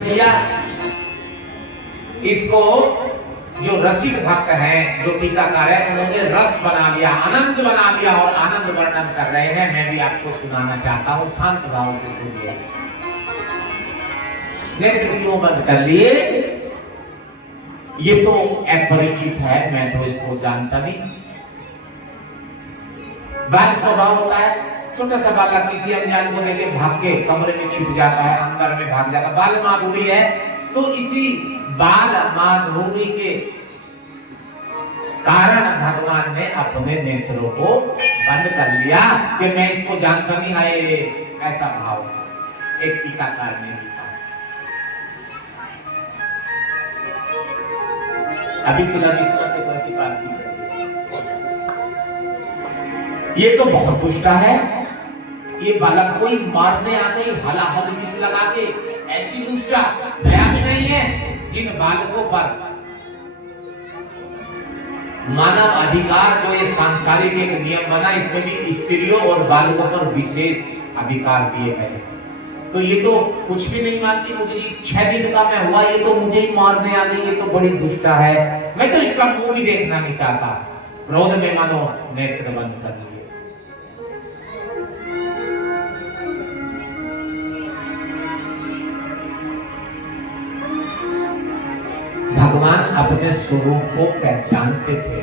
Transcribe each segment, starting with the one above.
भैया इसको जो रसिक भक्त हैं, जो टीकाकार है, उन्होंने रस बना लिया, आनंद बना लिया और आनंद वर्णन कर रहे हैं। मैं भी आपको सुनाना चाहता हूँ, शांत भाव से सुनिए। नेत्र क्यों बंद कर लिए? ये तो अपरिचित है, मैं तो इसको जानता नहीं। बाल स्वभाव होता है, छोटा सा बालक किसी अनजान को देखे भाग के कमरे में छिप जाता है, अंदर में भाग जाता है। बाल माधुरी है, तो इसी बाल माधुरी के कारण भगवान ने अपने नेत्रों को बंद कर लिया कि मैं इसको जानता नहीं है। ऐसा भाव एक टीकाकार ने लिखा। अभी सुना से कोई बात नहीं। ये तो बहुत दुष्टा है, ये बालक कोई मारने आ गई हलाहल विष लगा के। ऐसी दुष्टा दया भी नहीं है जिन बालकों पर मानव अधिकार, जो ये सांसारिक एक नियम बना, इसमें भी स्त्रियों और बालकों पर विशेष अधिकार दिए गए। तो ये तो कुछ भी नहीं मानती, मुझे 6 दिन का मैं हुआ, ये तो मुझे ही मारने आ गई, ये तो बड़ी दुष्टा है, मैं तो इसका मुंह भी देखना नहीं चाहता। क्रोध में मानो नेत्र बंद कर दिए। भगवान अपने स्वरूप को पहचानते थे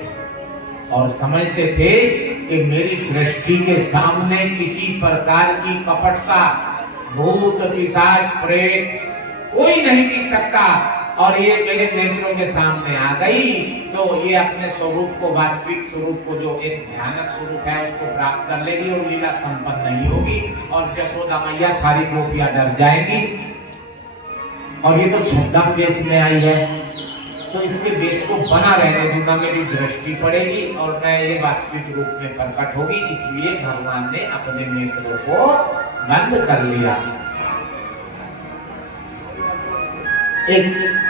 और समझते थे कि मेरी दृष्टि के सामने किसी प्रकार की कपटता, भूत पिशाच प्रेत कोई नहीं टिक सकता। और ये मेरे नेत्रों के सामने आ गई तो ये अपने स्वरूप को, वास्तविक स्वरूप को, जो एक भयानक स्वरूप है, उसको प्राप्त कर लेगी और लीला संपन्न नहीं होगी। और जशोदा मैया सारी गोपियां डर जाएंगी। और ये तो छद्म वेश में आई है, तो इसके वेश को बना रहने दूंगा, मेरी दृष्टि पड़ेगी और मैं ये वास्तविक रूप में प्रकट होगी। इसलिए भगवान ने अपने नेत्रों को बंद कर लिया। एक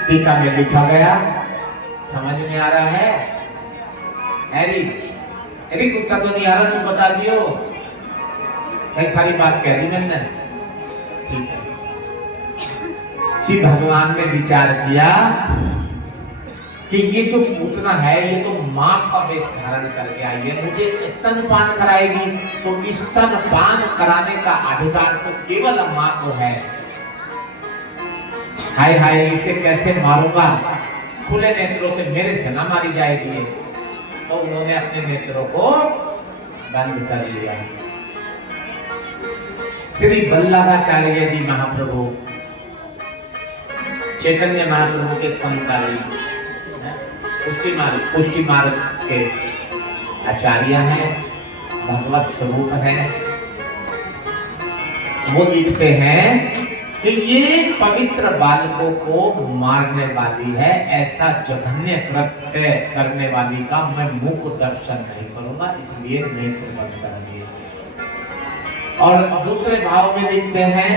टीका में लिखा गया, समझ में आ रहा है? अरे कुछ शब्द नहीं आ रहा, तुम बता दियो। कई सारी बात कह दी मैंने, ठीक है। श्री भगवान ने विचार किया कि ये जो पूतना है, ये तो मां का वेश धारण करके आई है, मुझे स्तनपान कराएगी, तो स्तनपान कराने का अधिकार तो केवल मां को है। हाय हाय, इसे कैसे मारूंगा, खुले नेत्रों से मेरे से ना मारी जाएगी। तो उन्होंने अपने नेत्रों को बंद कर लिया। श्री वल्लभाचार्य जी महाप्रभु, चैतन्य महाप्रभु के समकालीन पुष्टि मार्ग के आचार्य हैं, भगवत स्वरूप हैं। वो लिखते हैं कि ये पवित्र बालकों को मारने वाली है, ऐसा जघन्य कृत्य करने वाली का मैं मुख दर्शन नहीं करूंगा, इसलिए नेत्र बंद कर दिए। और दूसरे भाव में लिखते हैं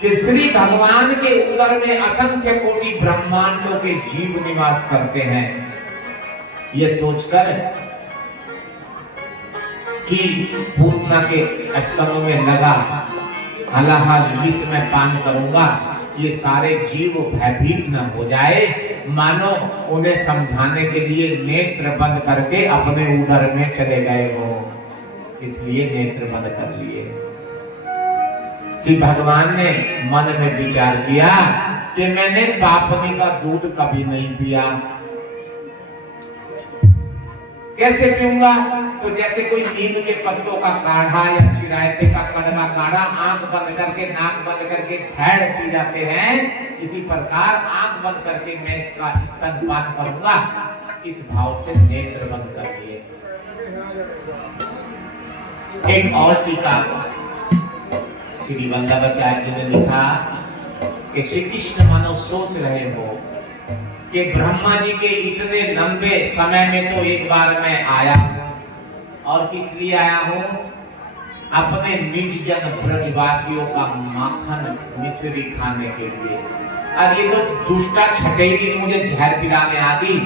कि श्री भगवान के उदर में असंख्य कोटि ब्रह्मांडों के जीव निवास करते हैं। ये सोचकर कि पूतना के स्तनों में लगा हलाहल विष में पान करूंगा, ये सारे जीव भयभीत न हो जाए, मानो उन्हें समझाने के लिए नेत्र बंद करके अपने उदर में चले गए हो, इसलिए नेत्र बंद कर लिए। श्री भगवान ने मन में विचार किया कि मैंने पापनी का दूध कभी नहीं पिया, कैसे पीऊंगा? तो जैसे कोई नीम के पत्तों का काढ़ा या चिरायते का कड़वा काढ़ा आंख बंद करके, नाक बंद करके धैर्य पी जाते हैं, इसी प्रकार आंख बंद करके मैं इसका स्तनपान करूंगा, इस भाव से नेत्र बंद कर दिए। एक और टीका श्री वल्लभाचार्य जी ने लिखा कि श्री कृष्ण मानो सोच रहे हो कि ब्रह्मा जी के इतने लंबे समय में तो एक बार मैं आया हूं, और किस लिए आया हूं? अपने निज जन ब्रजवासियों का माखन मिश्री खाने के लिए। और ये तो दुष्टा छठे दिन मुझे जहर पिलाने आ गई,